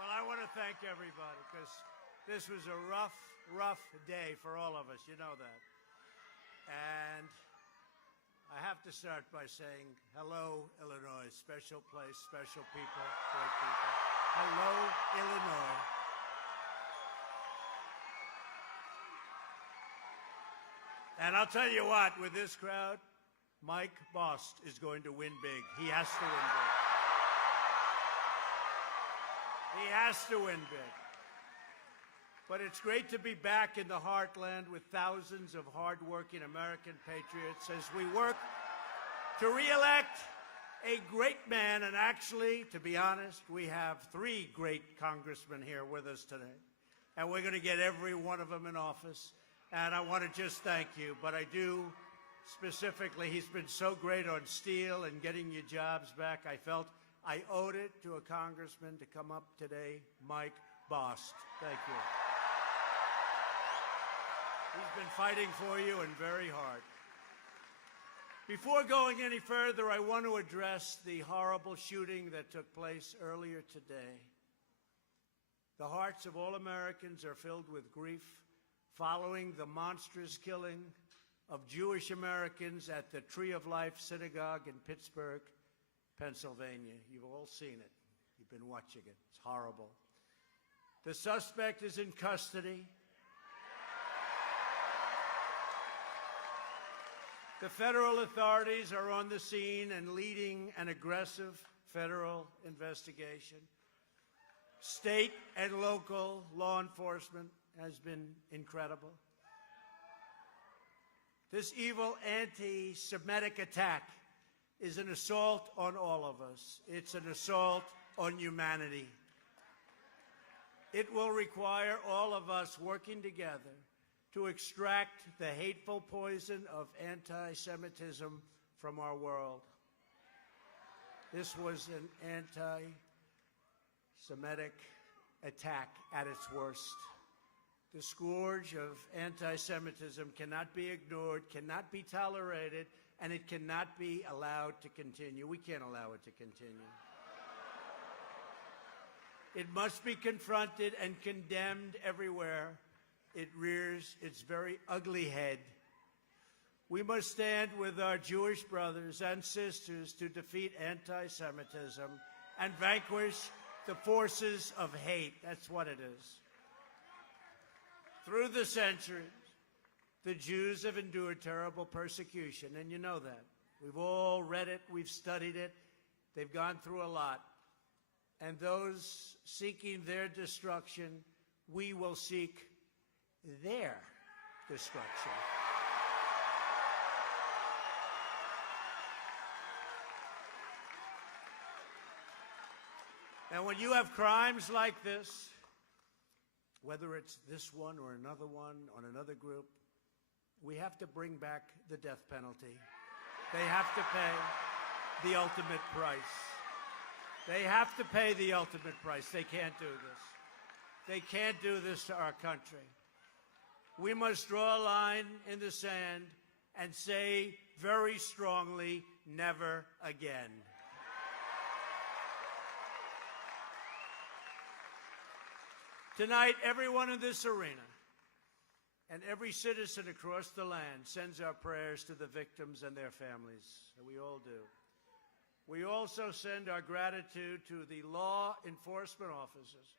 Well, I want to thank everybody because this was a rough day for all of us. You know that. And I have to start by saying, hello, Illinois. Special place, special people, great people. Hello, Illinois. And I'll tell you what, with this crowd, Mike Bost is going to win big. He has to win big. He has to win big. But it's great to be back in the heartland with thousands of hardworking American patriots as we work to reelect a great man. And actually, to be honest, we have 3 great congressmen here with us today. And we're going to get every one of them in office. And I want to just thank you. But I do specifically, he's been so great on steel and getting you jobs back. I felt I owed it to a congressman to come up today, Mike Bost. Thank you. He's been fighting for you and very hard. Before going any further, I want to address the horrible shooting that took place earlier today. The hearts of all Americans are filled with grief following the monstrous killing of Jewish Americans at the Tree of Life Synagogue in Pittsburgh, Pennsylvania. You've all seen it. You've been watching it. It's horrible. The suspect is in custody. The federal authorities are on the scene and leading an aggressive federal investigation. State and local law enforcement has been incredible. This evil anti-Semitic attack is an assault on all of us. It's an assault on humanity. It will require all of us working together to extract the hateful poison of anti-Semitism from our world. This was an anti-Semitic attack at its worst. The scourge of anti-Semitism cannot be ignored, cannot be tolerated, and it cannot be allowed to continue. We can't allow it to continue. It must be confronted and condemned everywhere it rears its very ugly head. We must stand with our Jewish brothers and sisters to defeat anti-Semitism and vanquish the forces of hate. That's what it is. Through the centuries, the Jews have endured terrible persecution, and you know that. We've all read it, we've studied it. They've gone through a lot. And those seeking their destruction, we will seek their destruction. And when you have crimes like this, whether it's this one or another one on another group, we have to bring back the death penalty. They have to pay the ultimate price. They have to pay the ultimate price. They can't do this. They can't do this to our country. We must draw a line in the sand and say very strongly, never again. Tonight, everyone in this arena and every citizen across the land sends our prayers to the victims and their families, and we all do. We also send our gratitude to the law enforcement officers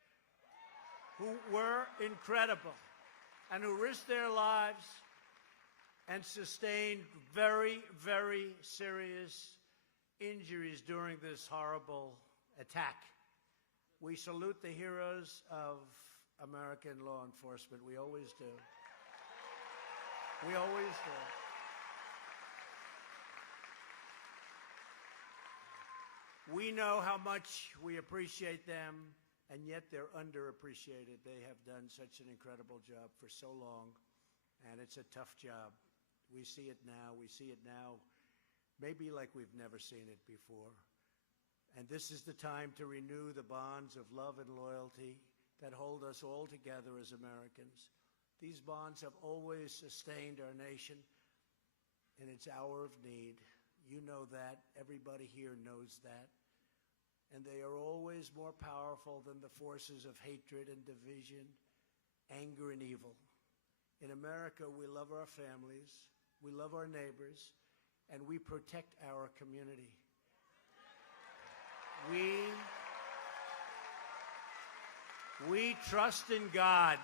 who were incredible and who risked their lives and sustained very, very serious injuries during this horrible attack. We salute the heroes of American law enforcement. We always do. We always do. We know how much we appreciate them, and yet they're underappreciated. They have done such an incredible job for so long, and it's a tough job. We see it now. We see it now maybe like we've never seen it before. And this is the time to renew the bonds of love and loyalty that hold us all together as Americans. These bonds have always sustained our nation in its hour of need. You know that. Everybody here knows that. and they are always more powerful than the forces of hatred and division, anger and evil. In America, we love our families, we love our neighbors, and we protect our community. We trust in God.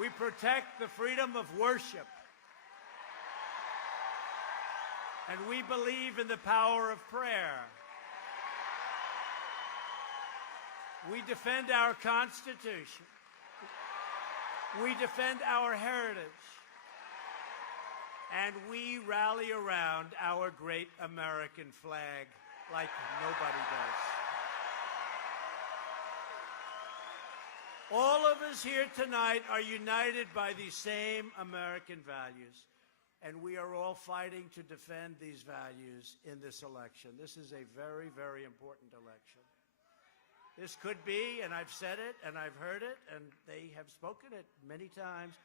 We protect the freedom of worship. And we believe in the power of prayer. We defend our Constitution. We defend our heritage. And we rally around our great American flag like nobody does. All of us here tonight are united by these same American values, and we are all fighting to defend these values in this election. This is a very, very important election. This could be, and I've said it, and I've heard it, and they have spoken it many times,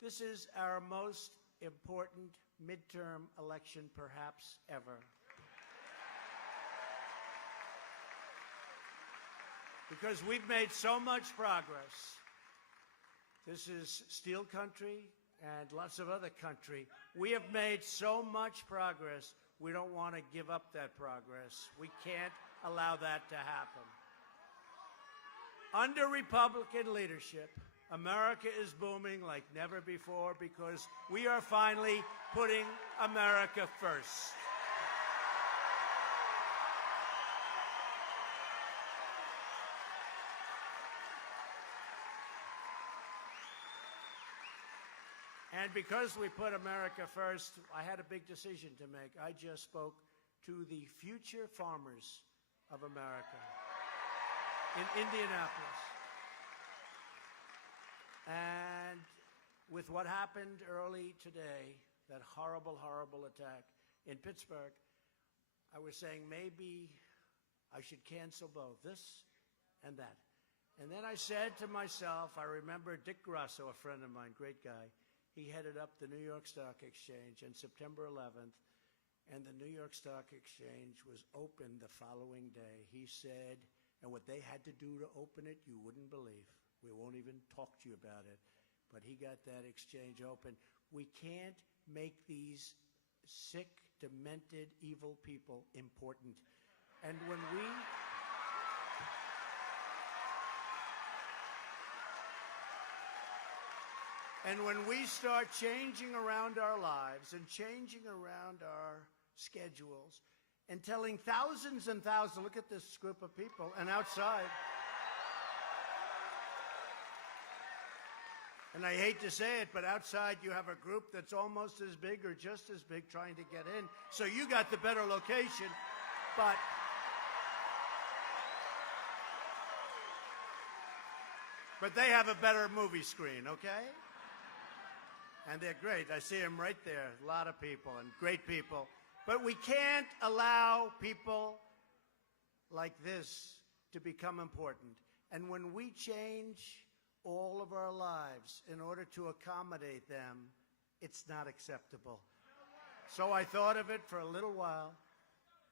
this is our most important midterm election perhaps ever. Because we've made so much progress. This is steel country and lots of other country. We have made so much progress, we don't want to give up that progress. We can't allow that to happen. Under Republican leadership, America is booming like never before because we are finally putting America first. And because we put America first, I had a big decision to make. I just spoke to the future farmers of America in Indianapolis. And with what happened early today, that horrible, horrible attack in Pittsburgh, I was saying maybe I should cancel both, this and that. And then I said to myself, I remember Dick Grasso, a friend of mine, great guy. He headed up the New York Stock Exchange on September 11th, and the New York Stock Exchange was open the following day. He said, and what they had to do to open it, you wouldn't believe. We won't even talk to you about it. But he got that exchange open. We can't make these sick, demented, evil people important. And when we start changing around our lives and changing around our schedules and telling thousands and thousands, look at this group of people, and outside, and I hate to say it, but outside you have a group that's almost as big or just as big trying to get in. So you got the better location, but they have a better movie screen, okay? And they're great. I see them right there. A lot of people and great people. But we can't allow people like this to become important. And when we change all of our lives in order to accommodate them, it's not acceptable. So I thought of it for a little while,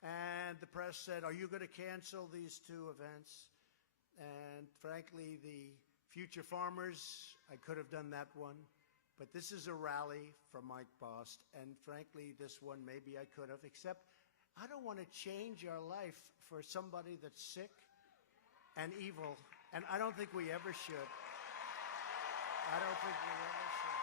and the press said, are you going to cancel these two events? And frankly, the future farmers, I could have done that one. But this is a rally for Mike Bost, and frankly, this one maybe I could have, except I don't want to change our life for somebody that's sick and evil, and I don't think we ever should. I don't think we ever should.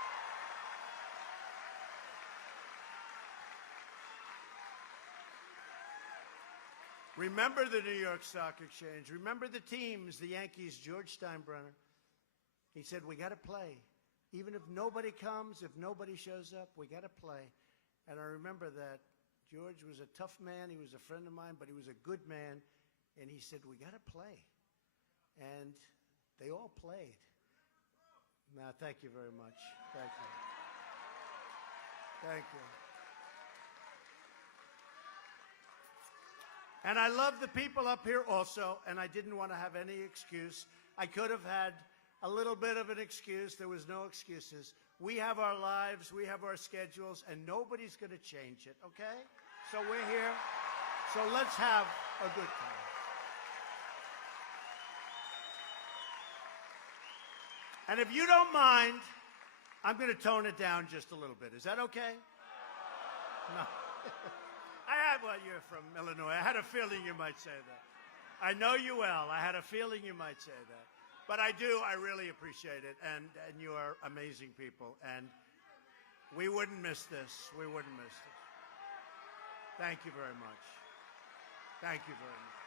Remember the New York Stock Exchange. Remember the teams, the Yankees, George Steinbrenner. He said, we got to play. Even if nobody comes, if nobody shows up, we got to play. And I remember that George was a tough man. He was a friend of mine, but he was a good man. And he said, we got to play. And they all played. Now, thank you very much. Thank you. Thank you. And I love the people up here also, and I didn't want to have any excuse. I could have had a little bit of an excuse. There was no excuses. We have our lives, we have our schedules, and nobody's going to change it, okay? So we're here, so let's have a good time. And if you don't mind, I'm going to tone it down just a little bit. Is that okay? No. Well, you're from Illinois. I had a feeling you might say that. I know you well. I had a feeling you might say that. But I do. I really appreciate it. And you are amazing people. And we wouldn't miss this. We wouldn't miss this. Thank you very much. Thank you very much.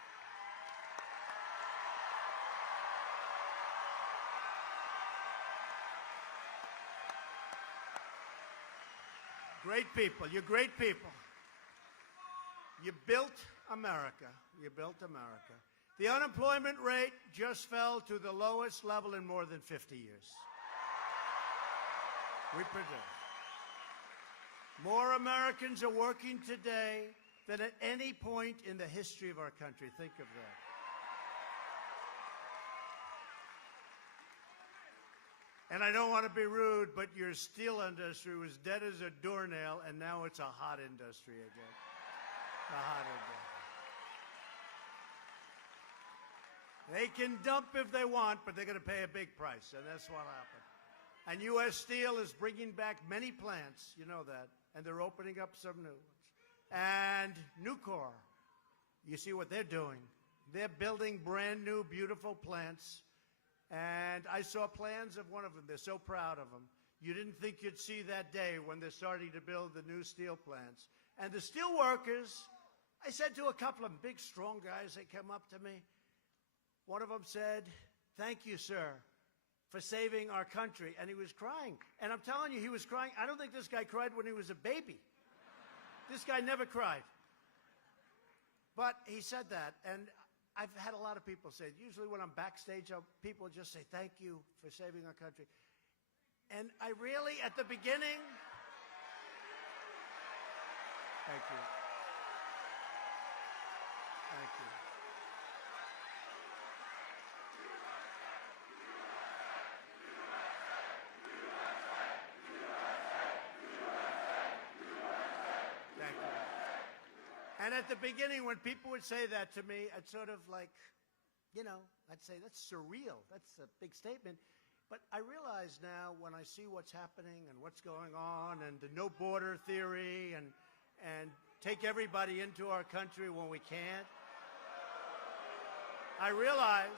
Great people. You're great people. You built America. You built America. The unemployment rate just fell to the lowest level in more than 50 years. We predict. More Americans are working today than at any point in the history of our country. Think of that. And I don't want to be rude, but your steel industry was dead as a doornail, and now it's a hot industry again. A hot industry. They can dump if they want, but they're going to pay a big price, and that's what happened. And U.S. Steel is bringing back many plants, you know that, and they're opening up some new ones. And Nucor, you see what they're doing. They're building brand new, beautiful plants. And I saw plans of one of them. They're so proud of them. You didn't think you'd see that day when they're starting to build the new steel plants. And the steel workers, I said to a couple of them, big, strong guys, they came up to me. One of them said, "Thank you, sir, for saving our country." And he was crying. And I'm telling you, he was crying. I don't think this guy cried when he was a baby. This guy never cried. But he said that. And I've had a lot of people say it. Usually when I'm backstage, people just say, "Thank you for saving our country." And I really, at the beginning, thank you. Thank you. Thank you. And at the beginning, when people would say that to me, I'd sort of like, I'd say, that's surreal. That's a big statement. But I realize now when I see what's happening and what's going on and the no border theory and take everybody into our country when we can't, I realize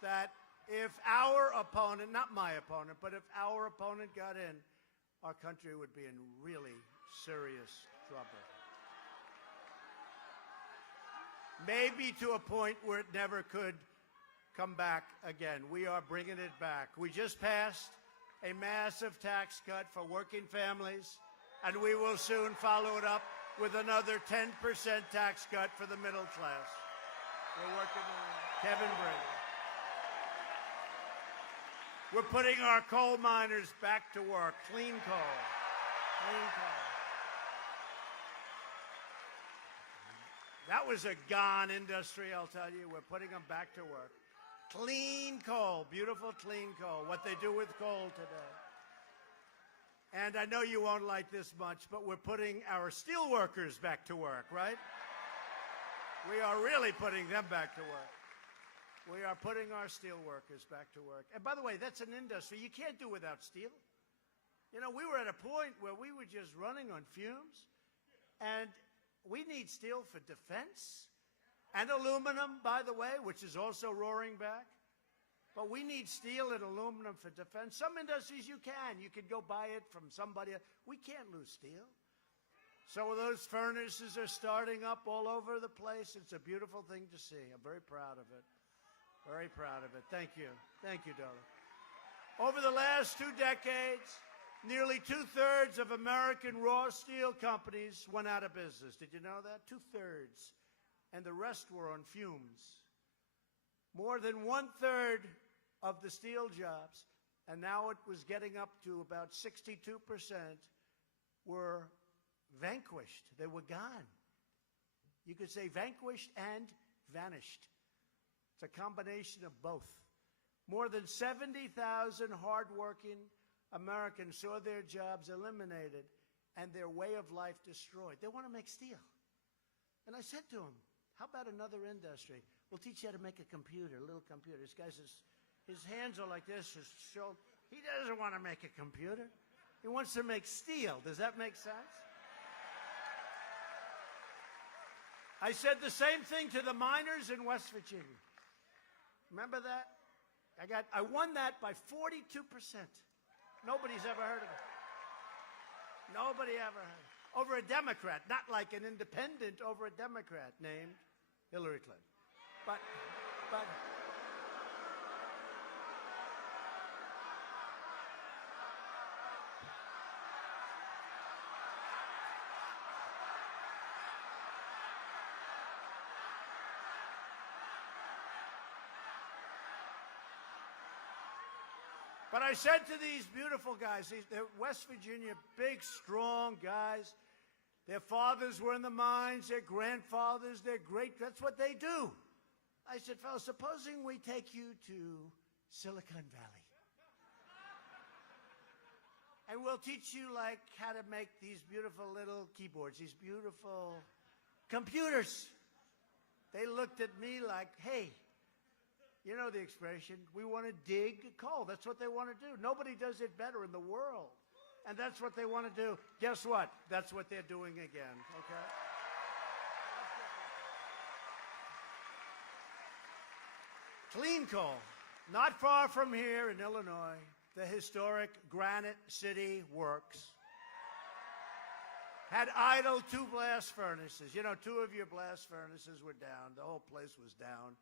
that if our opponent, not my opponent, but if our opponent got in, our country would be in really serious trouble. Maybe to a point where it never could come back again. We are bringing it back. We just passed a massive tax cut for working families, and we will soon follow it up with another 10% tax cut for the middle class. We're working on Kevin Brady. We're putting our coal miners back to work. Clean coal. Clean coal. That was a gone industry, I'll tell you. We're putting them back to work. Clean coal, beautiful clean coal, what they do with coal today. And I know you won't like this much, but we're putting our steel workers back to work, right? We are really putting them back to work. We are putting our steel workers back to work. And by the way, that's an industry you can't do without steel. We were at a point where we were just running on fumes, and we need steel for defense and aluminum, by the way, which is also roaring back. But we need steel and aluminum for defense. Some industries you can. You can go buy it from somebody else. We can't lose steel. So those furnaces are starting up all over the place. It's a beautiful thing to see. I'm very proud of it. Very proud of it. Thank you. Thank you, darling. Over the last 2 decades, nearly 2/3 of American raw steel companies went out of business. Did you know that? 2/3. And the rest were on fumes. More than 1/3 of the steel jobs, and now it was getting up to about 62%, were vanquished. They were gone. You could say vanquished and vanished. It's a combination of both. More than 70,000 hardworking Americans saw their jobs eliminated and their way of life destroyed. They want to make steel. And I said to them, how about another industry? We'll teach you how to make a computer, a little computer. This guy's his hands are like this, his shoulder. He doesn't want to make a computer. He wants to make steel. Does that make sense? I said the same thing to the miners in West Virginia. Remember that? I won that by 42%. Nobody's ever heard of it. Nobody ever heard of it. Over a Democrat, not like an independent, over a Democrat named Hillary Clinton. But I said to these beautiful guys, they're West Virginia, big, strong guys. Their fathers were in the mines, their grandfathers, their great, that's what they do. I said, fellas, supposing we take you to Silicon Valley. And we'll teach you, like, how to make these beautiful little keyboards, these beautiful computers. They looked at me like, hey, you know the expression, we want to dig coal. That's what they want to do. Nobody does it better in the world. And that's what they want to do. Guess what? That's what they're doing again, okay? Clean coal. Not far from here in Illinois, the historic Granite City Works had idle 2 blast furnaces. You know, 2 of your blast furnaces were down. The whole place was down.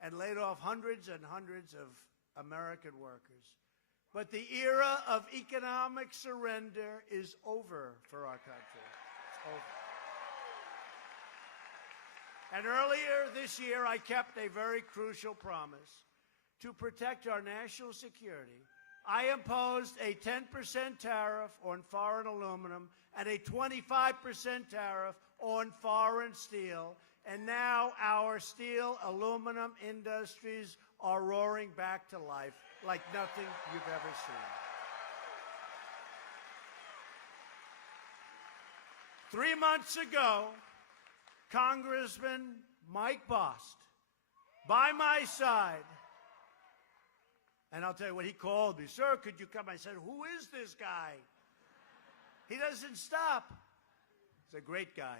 And laid off hundreds and hundreds of American workers. But the era of economic surrender is over for our country. It's over. And earlier this year, I kept a very crucial promise. To protect our national security, I imposed a 10% tariff on foreign aluminum and a 25% tariff on foreign steel. And now our steel, aluminum industries are roaring back to life like nothing you've ever seen. 3 months ago, Congressman Mike Bost, by my side, and I'll tell you what, he called me, sir, could you come? I said, who is this guy? He doesn't stop. He's a great guy.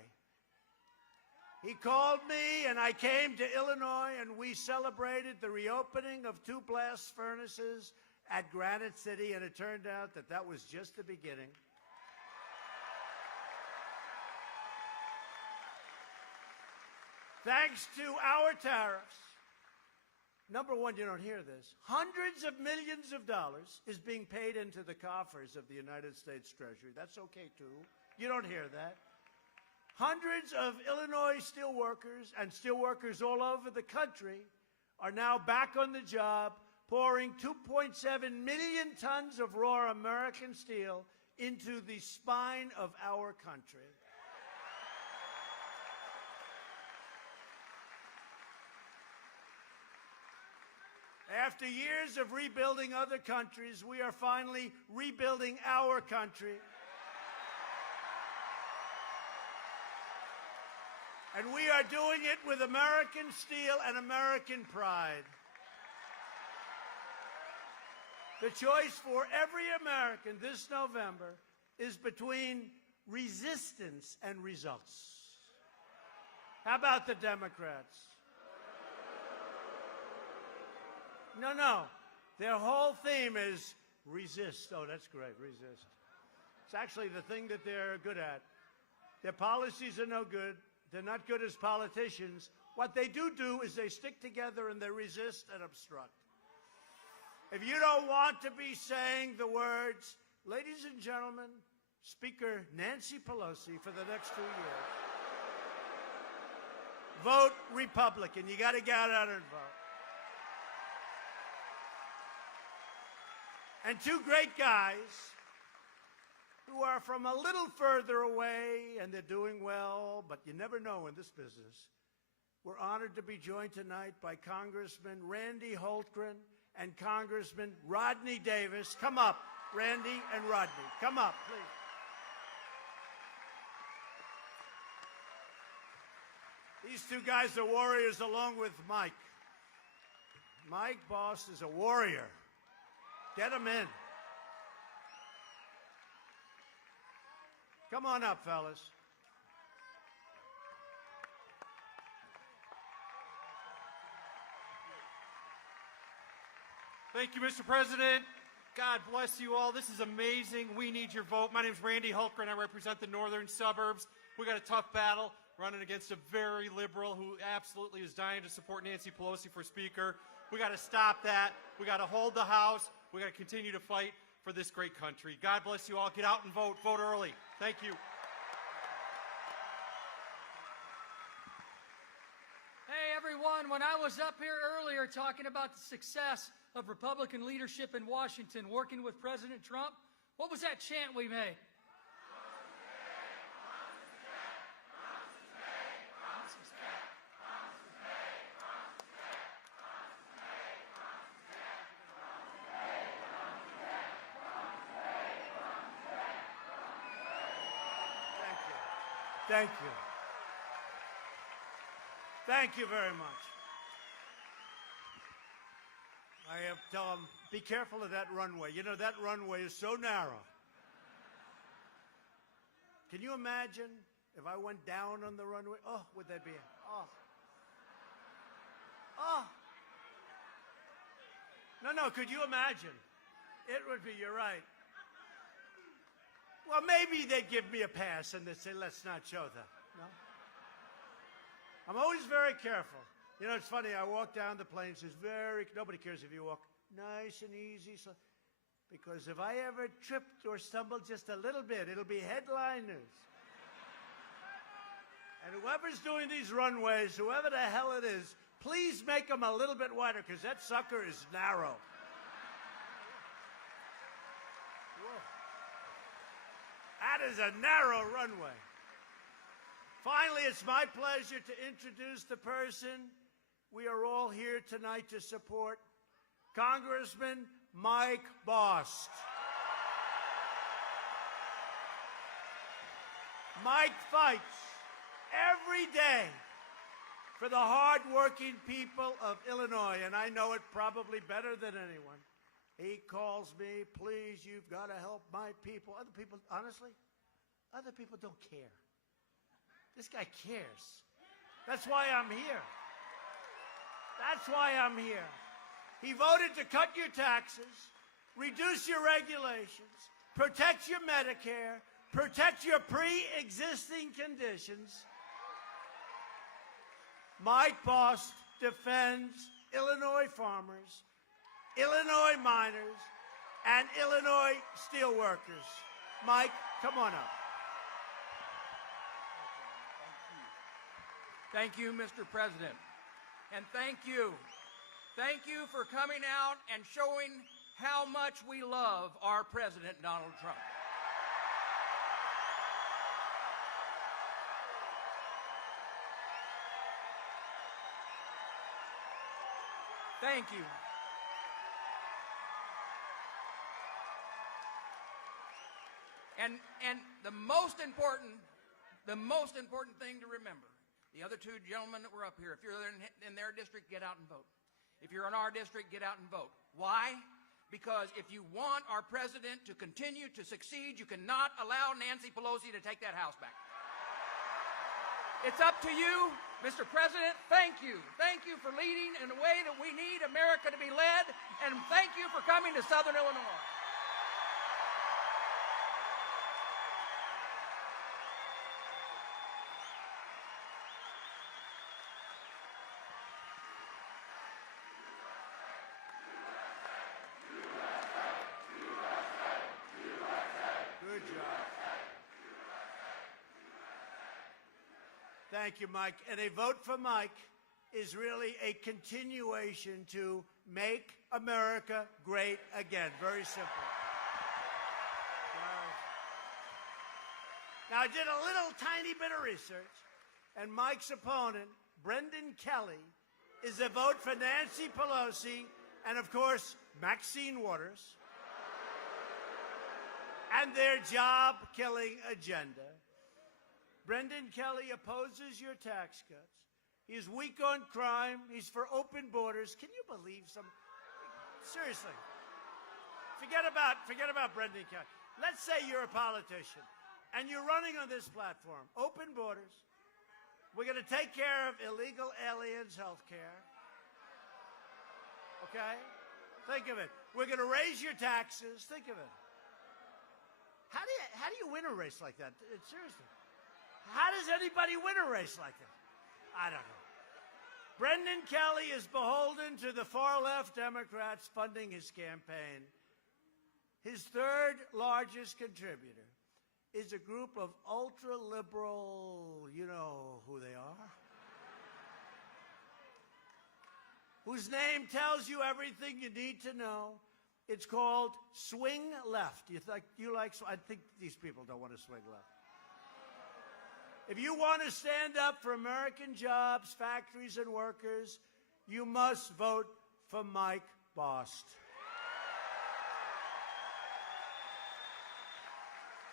He called me, and I came to Illinois, and we celebrated the reopening of 2 blast furnaces at Granite City, and it turned out that that was just the beginning. Thanks to our tariffs, number one, you don't hear this, hundreds of millions of dollars is being paid into the coffers of the United States Treasury. That's okay, too. You don't hear that. Hundreds of Illinois steelworkers and steelworkers all over the country are now back on the job, pouring 2.7 million tons of raw American steel into the spine of our country. After years of rebuilding other countries, we are finally rebuilding our country. And we are doing it with American steel and American pride. The choice for every American this November is between resistance and results. How about the Democrats? No. Their whole theme is resist. Oh, that's great, resist. It's actually the thing that they're good at. Their policies are no good. They're not good as politicians. What they do is they stick together and they resist and obstruct. If you don't want to be saying the words, ladies and gentlemen, Speaker Nancy Pelosi for the next 2 years, vote Republican. You got to get out and vote. And 2 great guys who are from a little further away, and they're doing well, but you never know in this business. We're honored to be joined tonight by Congressman Randy Holtgren and Congressman Rodney Davis. Come up, Randy and Rodney. Come up, please. These two guys are warriors along with Mike. Mike Boss is a warrior. Get him in. Come on up, fellas. Thank you, Mr. President. God bless you all. This is amazing. We need your vote. My name is Randy Hulker, and I represent the northern suburbs. We got a tough battle running against a very liberal who absolutely is dying to support Nancy Pelosi for Speaker. We got to stop that. We got to hold the House. We got to continue to fight for this great country. God bless you all. Get out and vote. Vote early. Thank you. Hey, everyone. When I was up here earlier talking about the success of Republican leadership in Washington working with President Trump, what was that chant we made? Thank you. Thank you very much. I have to tell them, be careful of that runway. You know, that runway is so narrow. Can you imagine if I went down on the runway? Oh, would that be it? Oh. Oh. No, could you imagine? It would be, you're right. Well, maybe they'd give me a pass and they'd say, let's not show that. No? I'm always very careful. You know, it's funny, I walk down the plains, nobody cares if you walk nice and easy, because if I ever tripped or stumbled just a little bit, it'll be headline news. And whoever's doing these runways, whoever the hell it is, please make them a little bit wider, because that sucker is narrow. That is a narrow runway. Finally, it's my pleasure to introduce the person we are all here tonight to support, Congressman Mike Bost. Mike fights every day for the hard-working people of Illinois, and I know it probably better than anyone. He calls me, please, you've got to help my people. Other people, honestly, other people don't care. This guy cares. That's why I'm here. That's why I'm here. He voted to cut your taxes, reduce your regulations, protect your Medicare, protect your pre-existing conditions. Mike Bost defends Illinois farmers, Illinois miners, and Illinois steelworkers. Mike, come on up. Thank you, Mr. President. And thank you. Thank you for coming out and showing how much we love our President, Donald Trump. Thank you. And the most important thing to remember, the other two gentlemen that were up here, if you're in their district, get out and vote. If you're in our district, get out and vote. Why? Because if you want our president to continue to succeed, you cannot allow Nancy Pelosi to take that House back. It's up to you, Mr. President. Thank you. Thank you for leading in the way that we need America to be led, and thank you for coming to Southern Illinois. Thank you, Mike. And a vote for Mike is really a continuation to make America great again. Very simple. Now, I did a little tiny bit of research, and Mike's opponent, Brendan Kelly, is a vote for Nancy Pelosi and of course, Maxine Waters, and their job-killing agenda. Brendan Kelly opposes your tax cuts. He's weak on crime. He's for open borders. Can you believe some? Seriously. Forget about Brendan Kelly. Let's say you're a politician, and you're running on this platform. Open borders. We're going to take care of illegal aliens' health care. Okay? Think of it. We're going to raise your taxes. Think of it. How do you win a race like that? Seriously. How does anybody win a race like that? I don't know. Brendan Kelly is beholden to the far-left Democrats funding his campaign. His third largest contributor is a group of ultra-liberal, you know who they are, whose name tells you everything you need to know. It's called Swing Left. I think these people don't want to swing left. If you want to stand up for American jobs, factories, and workers, you must vote for Mike Bost.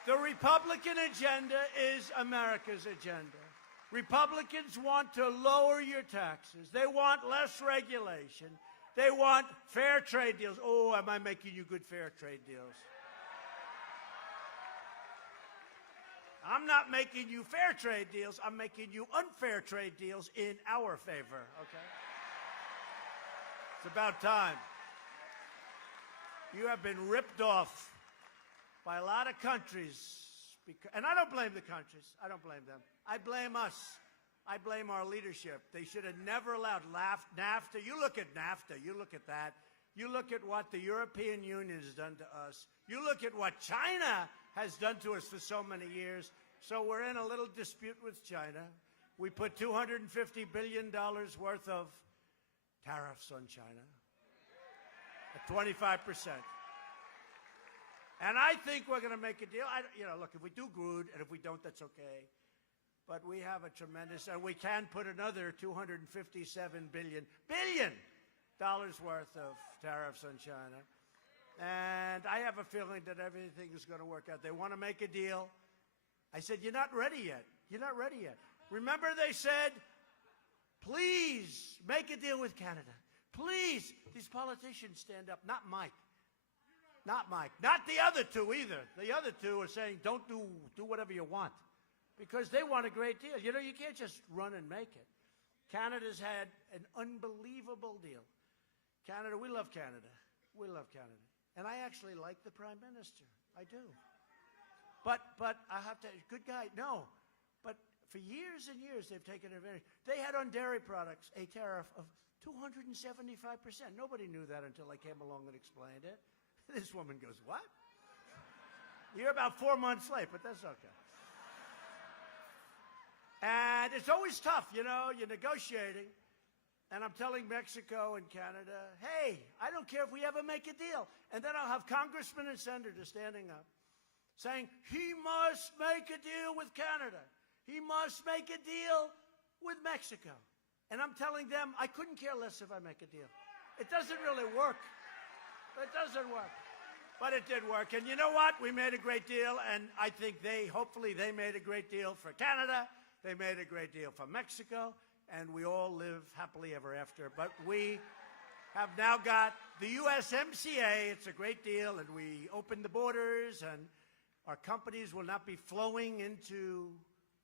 The Republican agenda is America's agenda. Republicans want to lower your taxes. They want less regulation. They want fair trade deals. Oh, am I making you good fair trade deals? I'm not making you fair trade deals. I'm making you unfair trade deals in our favor, okay? It's about time. You have been ripped off by a lot of countries. And I don't blame the countries. I don't blame them. I blame us. I blame our leadership. They should have never allowed NAFTA. You look at NAFTA. You look at that. You look at what the European Union has done to us. You look at what China has done to us for so many years. So we're in a little dispute with China. We put $250 billion worth of tariffs on China at 25%. And I think we're going to make a deal. Look, if we do good, and if we don't, that's okay. But we have a tremendous, and we can put another $257 billion worth of tariffs on China. And I have a feeling that everything is going to work out. They want to make a deal. I said, you're not ready yet. You're not ready yet. Remember they said, please make a deal with Canada. Please. These politicians stand up. Not Mike. Not Mike. Not the other two either. The other two are saying, don't do whatever you want. Because they want a great deal. You know, you can't just run and make it. Canada's had an unbelievable deal. Canada, we love Canada. We love Canada. And I actually like the Prime Minister. I do. But I have to, good guy, no. But for years and years, they've taken advantage. They had on dairy products a tariff of 275%. Nobody knew that until I came along and explained it. This woman goes, what? You're about 4 months late, but that's okay. And it's always tough, you know, you're negotiating. And I'm telling Mexico and Canada, hey, I don't care if we ever make a deal. And then I'll have congressmen and senators standing up saying, he must make a deal with Canada. He must make a deal with Mexico. And I'm telling them, I couldn't care less if I make a deal. It doesn't really work. It doesn't work. But it did work. And you know what? We made a great deal. And I think hopefully they made a great deal for Canada. They made a great deal for Mexico. And we all live happily ever after. But we have now got the USMCA. It's a great deal. And we opened the borders. And our companies will not be flowing into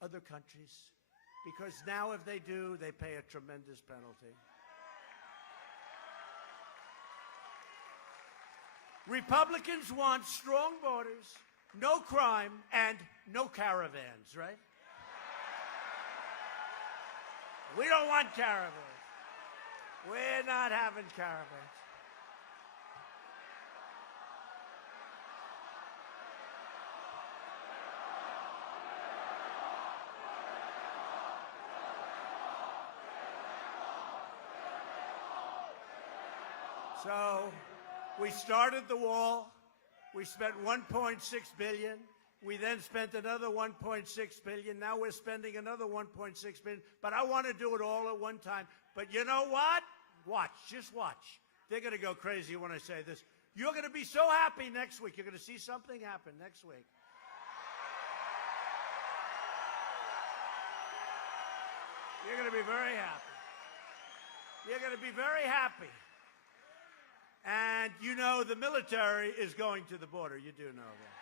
other countries. Because now if they do, they pay a tremendous penalty. Republicans want strong borders, no crime, and no caravans, right? We don't want caravans. We're not having caravans. So we started the wall. We spent $1.6 billion. We then spent another $1.6 billion. Now we're spending another $1.6 billion. But I want to do it all at one time. But you know what? Watch. Just watch. They're going to go crazy when I say this. You're going to be so happy next week. You're going to see something happen next week. You're going to be very happy. You're going to be very happy. And you know the military is going to the border. You do know that.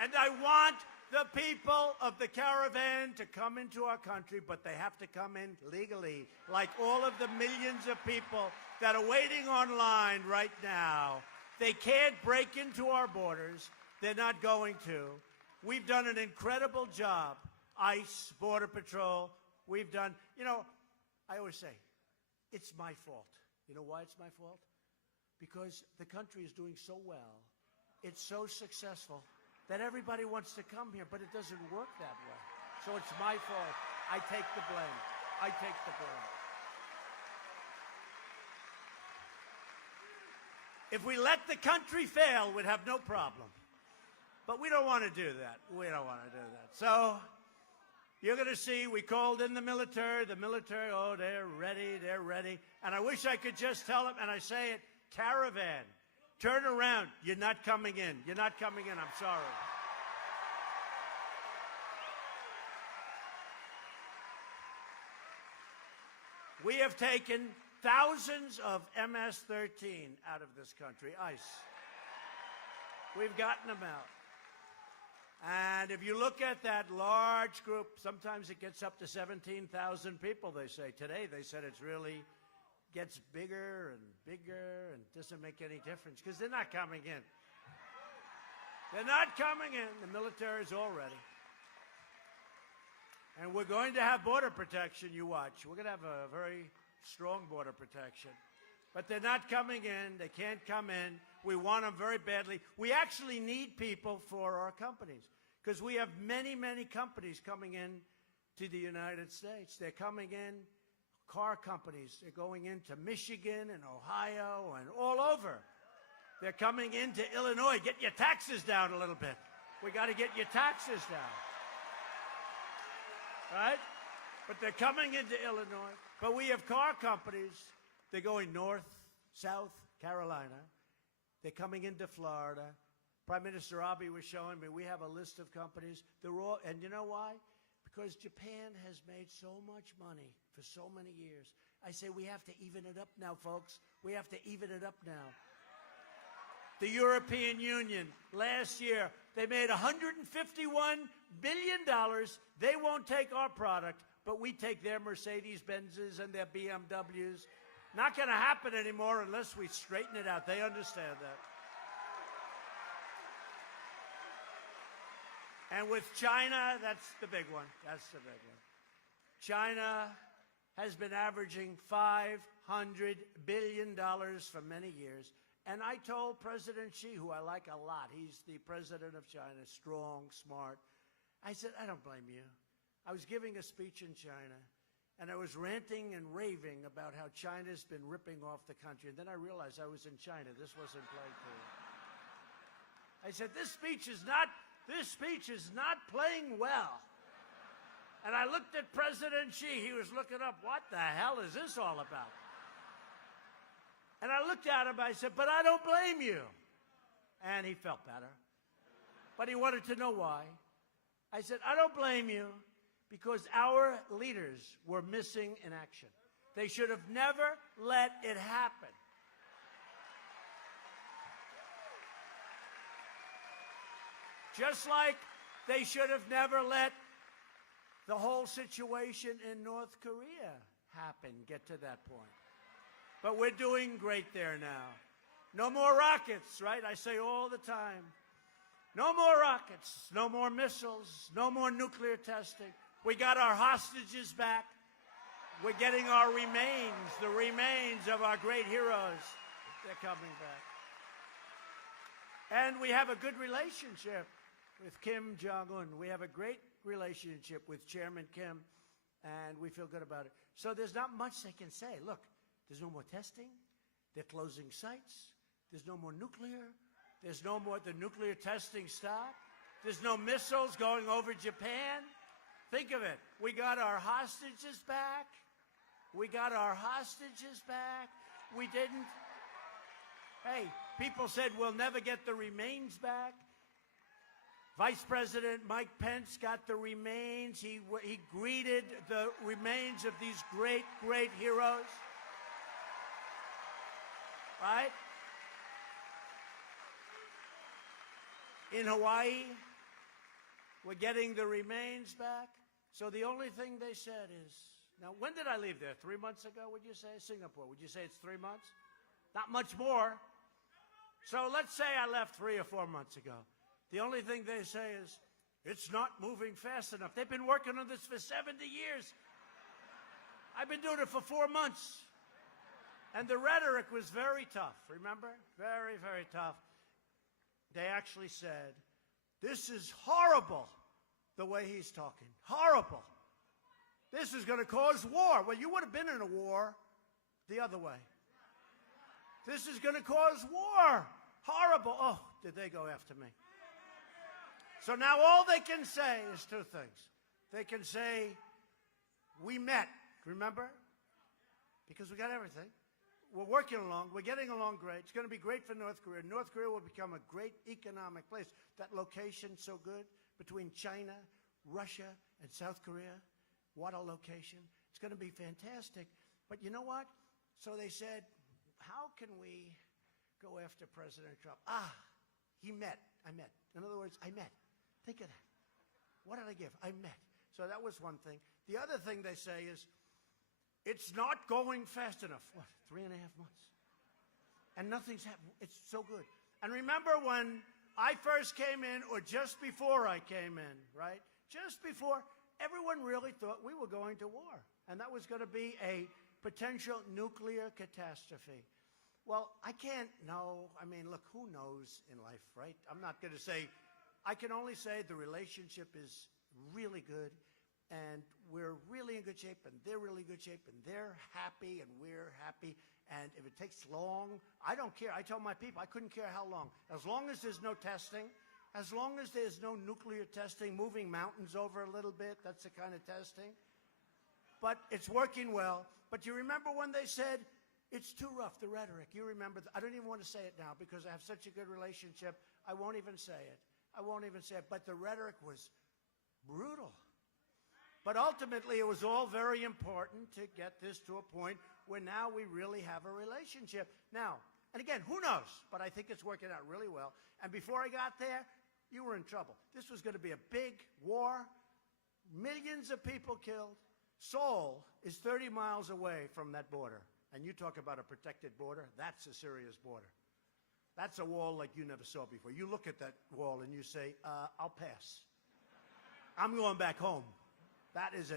And I want the people of the caravan to come into our country, but they have to come in legally, like all of the millions of people that are waiting online right now. They can't break into our borders. They're not going to. We've done an incredible job. ICE, Border Patrol, we've done, you know, I always say, it's my fault. You know why it's my fault? Because the country is doing so well, it's so successful, that everybody wants to come here, but it doesn't work that way. So it's my fault. I take the blame. I take the blame. If we let the country fail, we'd have no problem. But we don't want to do that. We don't want to do that. So you're going to see we called in the military. The military, oh, they're ready. They're ready. And I wish I could just tell them, and I say it, caravan. Turn around. You're not coming in. You're not coming in. I'm sorry. We have taken thousands of MS-13 out of this country, ICE. We've gotten them out. And if you look at that large group, sometimes it gets up to 17,000 people, they say. Today, they said it's really gets bigger and bigger and doesn't make any difference because they're not coming in. They're not coming in. The military is all ready. And we're going to have border protection, you watch. We're going to have a very strong border protection. But they're not coming in. They can't come in. We want them very badly. We actually need people for our companies because we have many, many companies coming in to the United States. They're coming in. Car companies, they're going into Michigan and Ohio and all over. They're coming into Illinois. Get your taxes down a little bit. We got to get your taxes down. Right? But they're coming into Illinois. But we have car companies. They're going north, south, Carolina. They're coming into Florida. Prime Minister Abe was showing me we have a list of companies. They're all, and you know why? Because Japan has made so much money for so many years. I say we have to even it up now, folks. We have to even it up now. The European Union, last year, they made $151 billion. They won't take our product, but we take their Mercedes-Benzes and their BMWs. Not going to happen anymore unless we straighten it out. They understand that. And with China, that's the big one. That's the big one. China has been averaging $500 billion for many years. And I told President Xi, who I like a lot, he's the president of China, strong, smart. I said, I don't blame you. I was giving a speech in China, and I was ranting and raving about how China's been ripping off the country. And then I realized I was in China. This wasn't playing to me. I said, this speech is not playing well. And I looked at President Xi. He was looking up, what the hell is this all about? And I looked at him, I said, but I don't blame you. And he felt better. But he wanted to know why. I said, I don't blame you because our leaders were missing in action. They should have never let it happen. Just like they should have never let the whole situation in North Korea happen, get to that point. But we're doing great there now. No more rockets, right? I say all the time. No more rockets, no more missiles, no more nuclear testing. We got our hostages back. We're getting our remains, the remains of our great heroes. They're coming back. And we have a good relationship with Kim Jong-un. We have a great relationship with Chairman Kim, and we feel good about it. So there's not much they can say. Look, there's no more testing. They're closing sites. There's no more nuclear. There's no more, the nuclear testing stopped. There's no missiles going over Japan. Think of it. We got our hostages back. We got our hostages back. We didn't. Hey, people said we'll never get the remains back. Vice President Mike Pence got the remains. He greeted the remains of these great, great heroes. Right? In Hawaii, we're getting the remains back. So the only thing they said is, now when did I leave there? 3 months ago, would you say? Singapore, would you say it's 3 months? Not much more. So let's say I left 3 or 4 months ago. The only thing they say is, it's not moving fast enough. They've been working on this for 70 years. I've been doing it for 4 months. And the rhetoric was very tough, remember? Very, very tough. They actually said, this is horrible, the way he's talking. Horrible. This is going to cause war. Well, you would have been in a war the other way. This is going to cause war. Horrible. Oh, did they go after me? So now all they can say is 2 things. They can say, we met, remember? Because we got everything. We're working along. We're getting along great. It's going to be great for North Korea. North Korea will become a great economic place. That location so good between China, Russia, and South Korea. What a location. It's going to be fantastic. But you know what? So they said, how can we go after President Trump? He met. I met. In other words, I met. Think of that. What did I give? I met. So that was one thing. The other thing they say is, it's not going fast enough. What, 3.5 months? And nothing's happened. It's so good. And remember when I first came in, or just before I came in, right? Just before, everyone really thought we were going to war. And that was going to be a potential nuclear catastrophe. Well, I can't know. I mean, look, who knows in life, right? I'm not going to say. I can only say the relationship is really good. And we're really in good shape, and they're really good shape, and they're happy, and we're happy. And if it takes long, I don't care. I tell my people, I couldn't care how long. As long as there's no testing, as long as there's no nuclear testing, moving mountains over a little bit, that's the kind of testing. But it's working well. But you remember when they said, it's too rough, the rhetoric. You remember, I don't even want to say it now because I have such a good relationship. I won't even say it. I won't even say it. But the rhetoric was brutal. But ultimately, it was all very important to get this to a point where now we really have a relationship. Now, and again, who knows? But I think it's working out really well. And before I got there, you were in trouble. This was going to be a big war, millions of people killed. Seoul is 30 miles away from that border. And you talk about a protected border, that's a serious border. That's a wall like you never saw before. You look at that wall and you say, I'll pass. I'm going back home. That is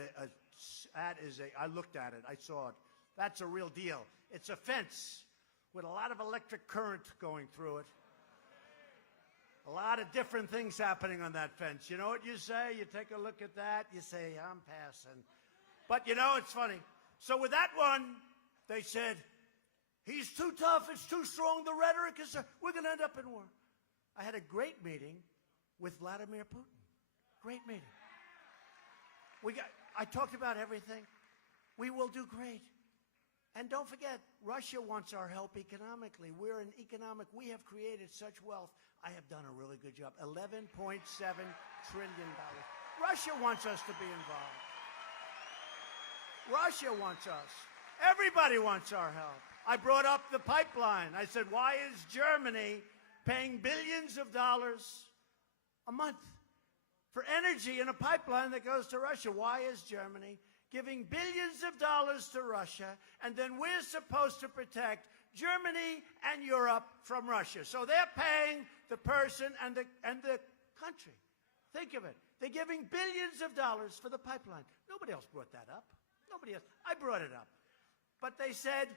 I looked at it, I saw it. That's a real deal. It's a fence with a lot of electric current going through it. A lot of different things happening on that fence. You know what you say? You take a look at that, you say, I'm passing. But you know, it's funny. So with that one, they said, he's too tough, it's too strong, the rhetoric is, we're going to end up in war. I had a great meeting with Vladimir Putin. Great meeting. I talked about everything. We will do great. And don't forget, Russia wants our help economically. We're an economic, we have created such wealth. I have done a really good job. $11.7 trillion. Russia wants us to be involved. Russia wants us. Everybody wants our help. I brought up the pipeline. I said, why is Germany paying billions of dollars a month for energy in a pipeline that goes to Russia? Why is Germany giving billions of dollars to Russia, and then we're supposed to protect Germany and Europe from Russia? So they're paying the person and the country. Think of it. They're giving billions of dollars for the pipeline. Nobody else brought that up. Nobody else. I brought it up. But they said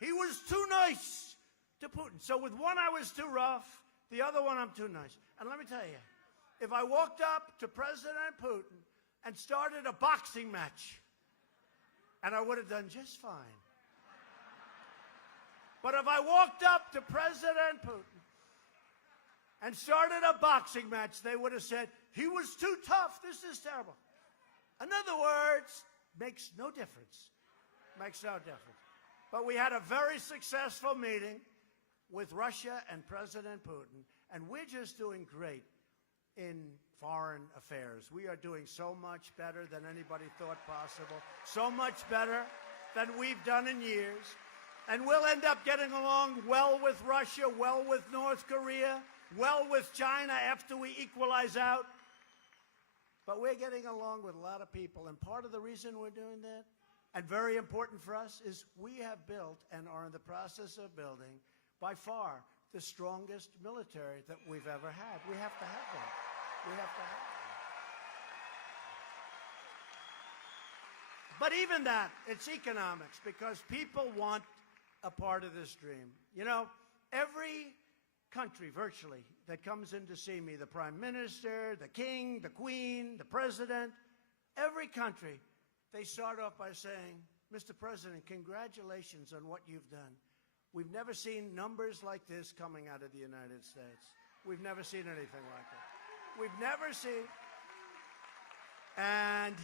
he was too nice to Putin. So with one I was too rough, the other one I'm too nice. And let me tell you, if I walked up to President Putin and started a boxing match, and I would have done just fine. But if I walked up to President Putin and started a boxing match, they would have said, he was too tough, this is terrible. In other words, makes no difference. Makes no difference. But we had a very successful meeting with Russia and President Putin, and we're just doing great in foreign affairs. We are doing so much better than anybody thought possible, so much better than we've done in years. And we'll end up getting along well with Russia, well with North Korea, well with China after we equalize out. But we're getting along with a lot of people, and part of the reason we're doing that, and very important for us, is we have built and are in the process of building, by far, the strongest military that we've ever had. We have to have that. We have to have that. But even that, it's economics, because people want a part of this dream. You know, every country, virtually, that comes in to see me, the Prime Minister, the King, the Queen, the President, every country, they start off by saying, Mr. President, congratulations on what you've done. We've never seen numbers like this coming out of the United States. We've never seen anything like that. We've never seen. And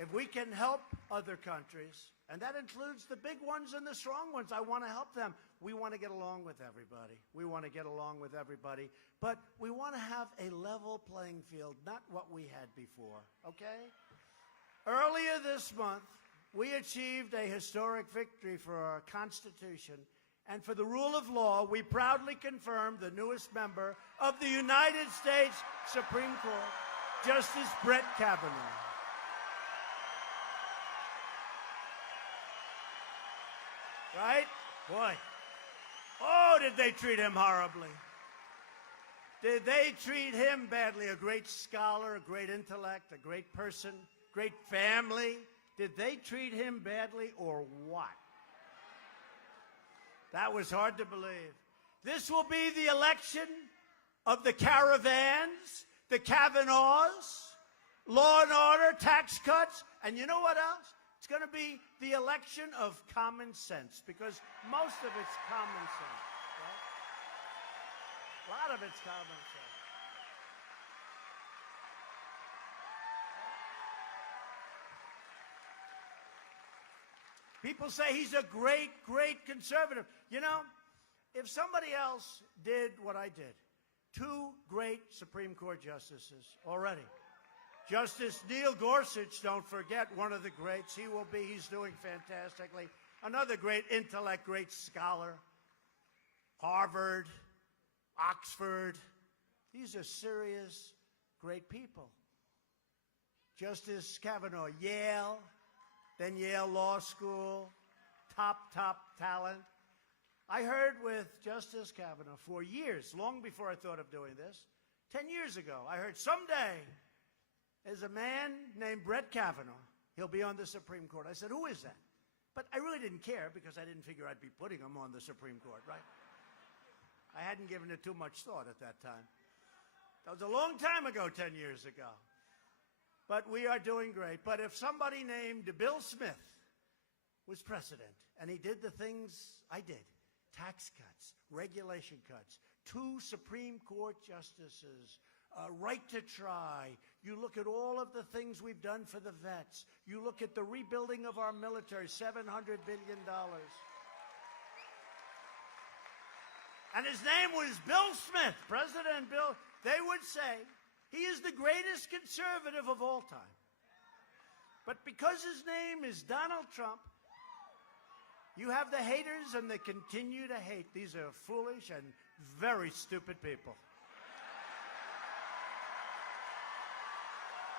if we can help other countries, and that includes the big ones and the strong ones, I want to help them. We want to get along with everybody. We want to get along with everybody. But we want to have a level playing field, not what we had before, okay? Earlier this month, we achieved a historic victory for our Constitution and for the rule of law. We proudly confirmed the newest member of the United States Supreme Court, Justice Brett Kavanaugh. Right? Boy. Oh, did they treat him horribly. Did they treat him badly? A great scholar, a great intellect, a great person, great family. Did they treat him badly or what? That was hard to believe. This will be the election of the caravans, the Kavanaughs, law and order, tax cuts, and you know what else? It's going to be the election of common sense, because most of it's common sense, right? A lot of it's common sense. People say he's a great, great conservative. You know, if somebody else did what I did, 2 great Supreme Court justices already. Justice Neil Gorsuch, don't forget, one of the greats. He's doing fantastically. Another great intellect, great scholar. Harvard, Oxford. These are serious, great people. Justice Kavanaugh, Yale, then Yale Law School, top talent. I heard with Justice Kavanaugh for years, long before I thought of doing this, 10 years ago, I heard someday there's a man named Brett Kavanaugh. He'll be on the Supreme Court. I said, who is that? But I really didn't care because I didn't figure I'd be putting him on the Supreme Court, right? I hadn't given it too much thought at that time. That was a long time ago, 10 years ago. But we are doing great. But if somebody named Bill Smith was president and he did the things I did, tax cuts, regulation cuts, 2 Supreme Court justices, right to try. You look at all of the things we've done for the vets. You look at the rebuilding of our military, $700 billion. And his name was Bill Smith, President Bill. They would say he is the greatest conservative of all time. But because his name is Donald Trump, you have the haters and they continue to hate. These are foolish and very stupid people.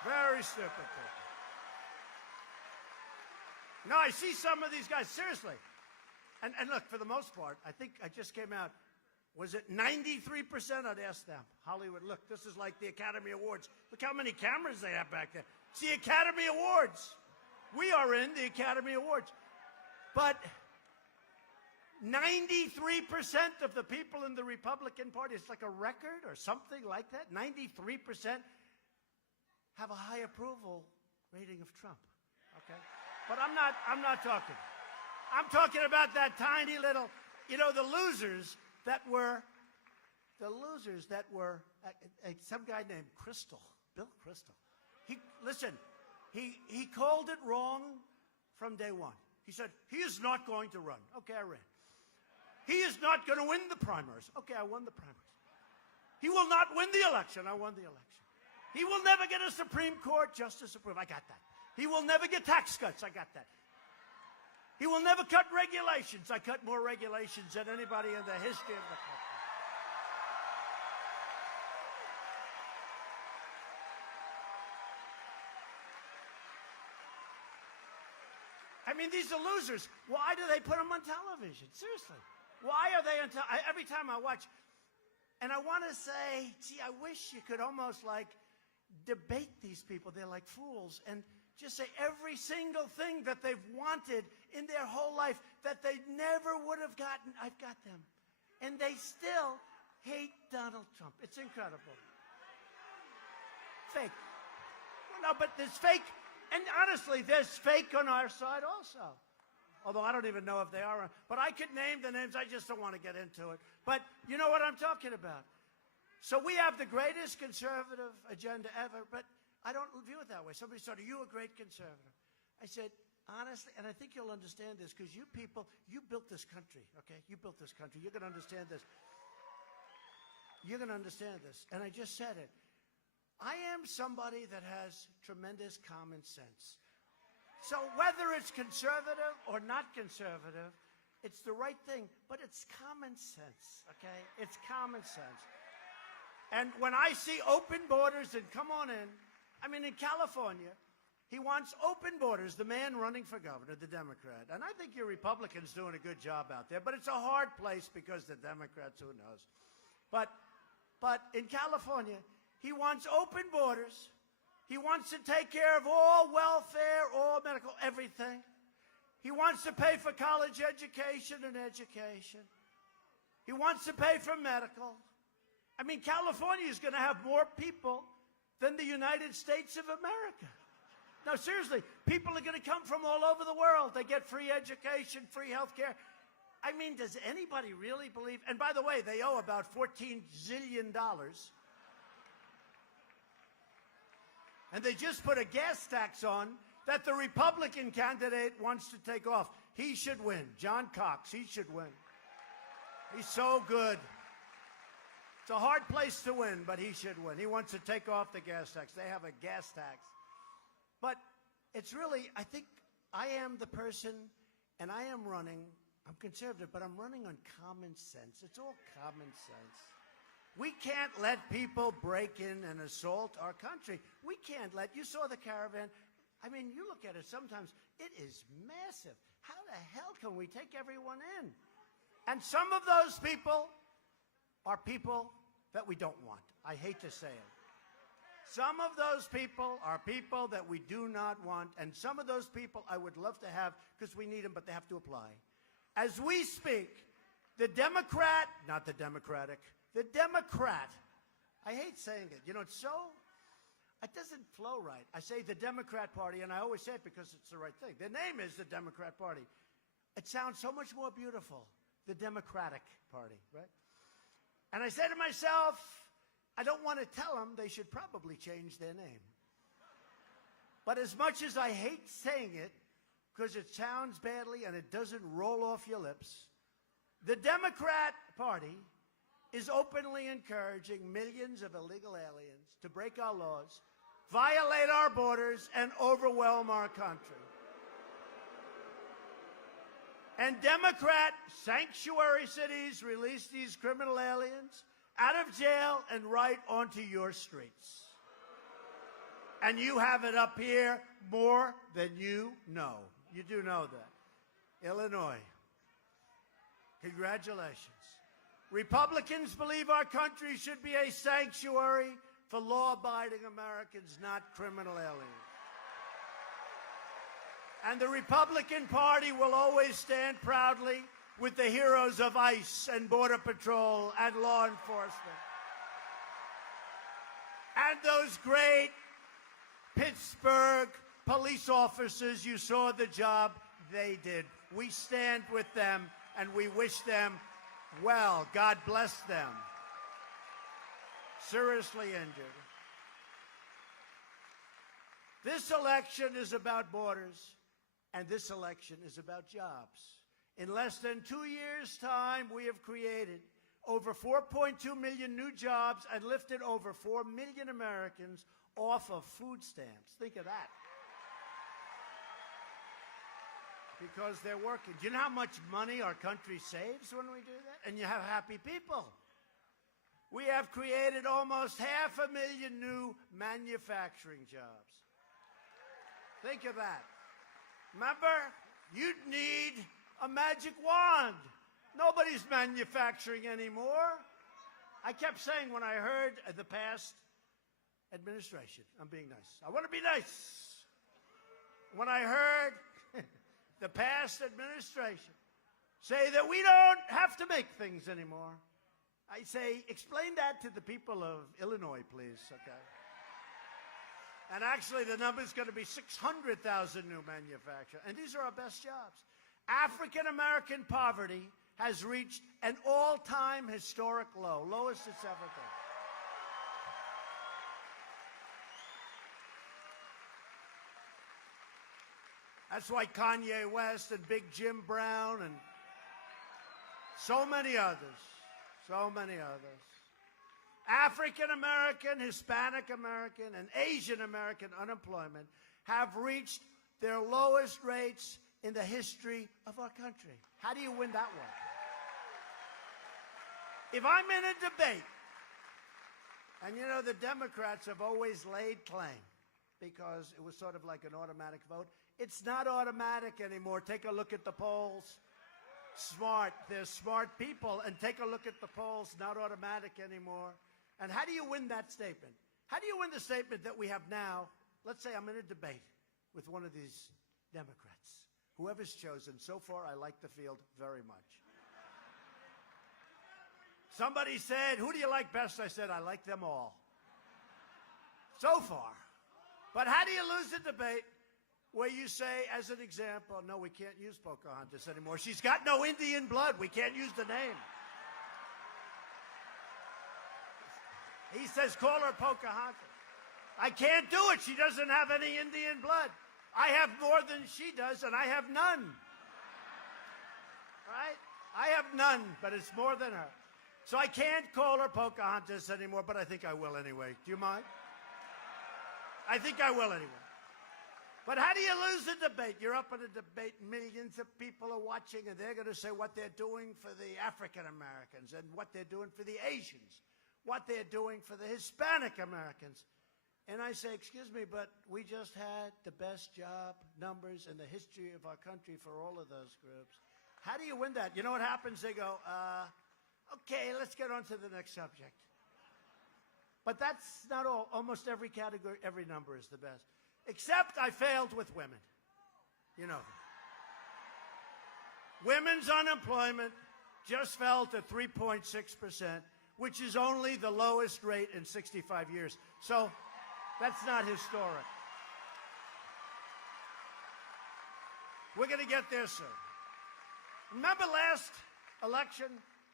Very stupid people. No, I see some of these guys, seriously. And look, for the most part, I think I just came out, was it 93%? I'd ask them. Hollywood, look, this is like the Academy Awards. Look how many cameras they have back there. It's the Academy Awards. We are in the Academy Awards. But 93% of the people in the Republican Party, it's like a record or something like that, 93% have a high approval rating of Trump, okay? But I'm not talking. I'm talking about that tiny little, you know, the losers that were some guy named Bill Kristol. Listen, he called it wrong from day one. He said, he is not going to run. Okay, I ran. He is not going to win the primaries. Okay, I won the primaries. He will not win the election. I won the election. He will never get a Supreme Court justice approved. I got that. He will never get tax cuts. I got that. He will never cut regulations. I cut more regulations than anybody in the history of the country. I mean, these are losers. Why do they put them on television? Seriously. Why are they on television? Every time I watch, and I want to say, gee, I wish you could almost like debate these people. They're like fools. And just say every single thing that they've wanted in their whole life that they never would have gotten, I've got them. And they still hate Donald Trump. It's incredible. Fake. Well, no, but there's fake. And honestly, there's fake on our side also. Although I don't even know if they are. But I could name the names. I just don't want to get into it. But you know what I'm talking about. So we have the greatest conservative agenda ever, but I don't view it that way. Somebody said, are you a great conservative? I said, honestly, and I think you'll understand this, because you people, you built this country, okay? You built this country. You're going to understand this. You're going to understand this. And I just said it. I am somebody that has tremendous common sense. So whether it's conservative or not conservative, it's the right thing, but it's common sense, okay? It's common sense. And when I see open borders and come on in, I mean, in California, he wants open borders, the man running for governor, the Democrat. And I think your Republicans doing a good job out there, but it's a hard place because the Democrats, who knows. But in California, he wants open borders. He wants to take care of all welfare, all medical, everything. He wants to pay for college education and education. He wants to pay for medical. I mean, California is going to have more people than the United States of America. No, seriously, people are going to come from all over the world. They get free education, free health care. I mean, does anybody really believe? And by the way, they owe about $14 zillion. And they just put a gas tax on that the Republican candidate wants to take off. He should win. John Cox, he should win. He's so good. It's a hard place to win, but he should win. He wants to take off the gas tax. They have a gas tax. But it's really, I think I am the person, and I am running, I'm conservative, but I'm running on common sense. It's all common sense. We can't let people break in and assault our country. We can't let, you saw the caravan. I mean, you look at it sometimes, it is massive. How the hell can we take everyone in? And some of those people are people that we don't want. I hate to say it. Some of those people are people that we do not want, and some of those people I would love to have because we need them, but they have to apply. As we speak, the Democrat, not the Democratic, the Democrat, I hate saying it. You know, it's so, it doesn't flow right. I say the Democrat Party, and I always say it because it's the right thing. The name is the Democrat Party. It sounds so much more beautiful, the Democratic Party, right? And I say to myself, I don't want to tell them they should probably change their name. But as much as I hate saying it, because it sounds badly and it doesn't roll off your lips, the Democrat Party is openly encouraging millions of illegal aliens to break our laws, violate our borders, and overwhelm our country. And Democrat sanctuary cities release these criminal aliens out of jail and right onto your streets. And you have it up here more than you know. You do know that. Illinois. Congratulations. Republicans believe our country should be a sanctuary for law-abiding Americans, not criminal aliens. And the Republican Party will always stand proudly with the heroes of ICE and Border Patrol and law enforcement. And those great Pittsburgh police officers, you saw the job they did. We stand with them and we wish them well. God bless them. Seriously injured. This election is about borders, and this election is about jobs. In less than 2 years' time, we have created over 4.2 million new jobs and lifted over 4 million Americans off of food stamps. Think of that. Because they're working. Do you know how much money our country saves when we do that? And you have happy people. We have created almost 500,000 new manufacturing jobs. Think of that. Remember, you'd need a magic wand. Nobody's manufacturing anymore. I kept saying when I heard the past administration, I'm being nice. I want to be nice. When I heard the past administration say that we don't have to make things anymore, I say, explain that to the people of Illinois, please, okay? And actually, the number is going to be 600,000 new manufacturers. And these are our best jobs. African-American poverty has reached an all-time historic low, lowest it's ever been. That's why Kanye West and Big Jim Brown and so many others, African American, Hispanic American, and Asian American unemployment have reached their lowest rates in the history of our country. How do you win that one? If I'm in a debate, and you know the Democrats have always laid claim because it was sort of like an automatic vote. It's not automatic anymore. Take a look at the polls. They're smart people, and take a look at the polls, not automatic anymore. And how do you win that statement? How do you win the statement that we have now? Let's say I'm in a debate with one of these Democrats. Whoever's chosen, so far I like the field very much. Somebody said, who do you like best? I said, I like them all. So far. But how do you lose a debate where you say, as an example, no, we can't use Pocahontas anymore. She's got no Indian blood. We can't use the name. He says, call her Pocahontas. I can't do it. She doesn't have any Indian blood. I have more than she does, and I have none. Right? I have none, but it's more than her. So I can't call her Pocahontas anymore, but I think I will anyway. Do you mind? I think I will anyway. But how do you lose a debate? You're up in a debate, millions of people are watching, and they're going to say what they're doing for the African Americans and what they're doing for the Asians, what they're doing for the Hispanic Americans. And I say, excuse me, but we just had the best job numbers in the history of our country for all of those groups. How do you win that? You know what happens? They go, okay, let's get on to the next subject. But that's not all. Almost every category, every number is the best. Except I failed with women. You know. Women's unemployment just fell to 3.6%, which is only the lowest rate in 65 years. So that's not historic. We're going to get there soon. Remember last election?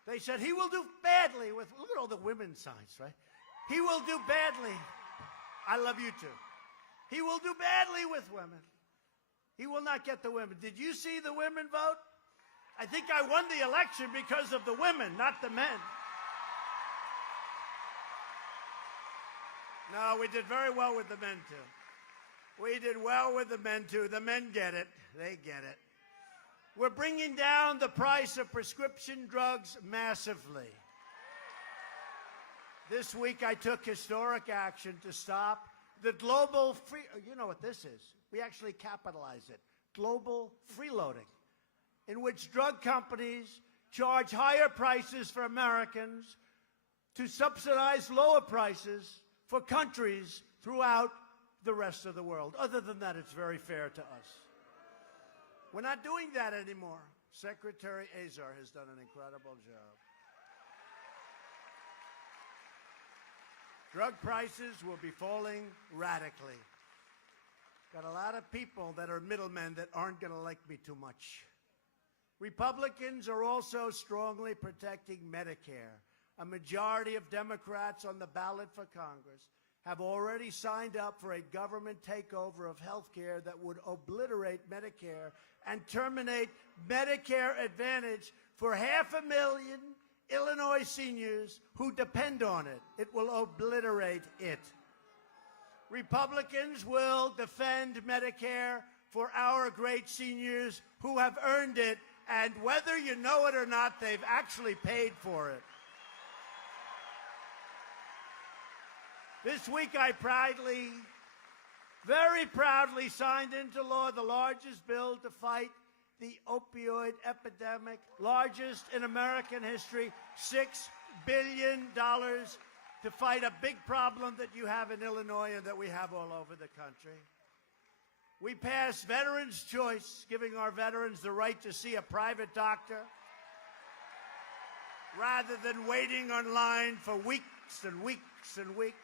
They said he will do badly with, look at all the women's signs, right? He will do badly. I love you too. He will do badly with women. He will not get the women. Did you see the women vote? I think I won the election because of the women, not the men. No, we did very well with the men too. We did well with the men too. The men get it. They get it. We're bringing down the price of prescription drugs massively. This week I took historic action to stop the global free, you know what this is. We actually capitalize it. Global freeloading, in which drug companies charge higher prices for Americans to subsidize lower prices for countries throughout the rest of the world. Other than that, it's very fair to us. We're not doing that anymore. Secretary Azar has done an incredible job. Drug prices will be falling radically. Got a lot of people that are middlemen that aren't going to like me too much. Republicans are also strongly protecting Medicare. A majority of Democrats on the ballot for Congress have already signed up for a government takeover of health care that would obliterate Medicare and terminate Medicare Advantage for 500,000 Illinois seniors who depend on it. It will obliterate it. Republicans will defend Medicare for our great seniors who have earned it, and whether you know it or not, they've actually paid for it. This week I very proudly signed into law the largest bill to fight the opioid epidemic, largest in American history, $6 billion to fight a big problem that you have in Illinois and that we have all over the country. We passed Veterans' Choice, giving our veterans the right to see a private doctor rather than waiting online for weeks and weeks and weeks.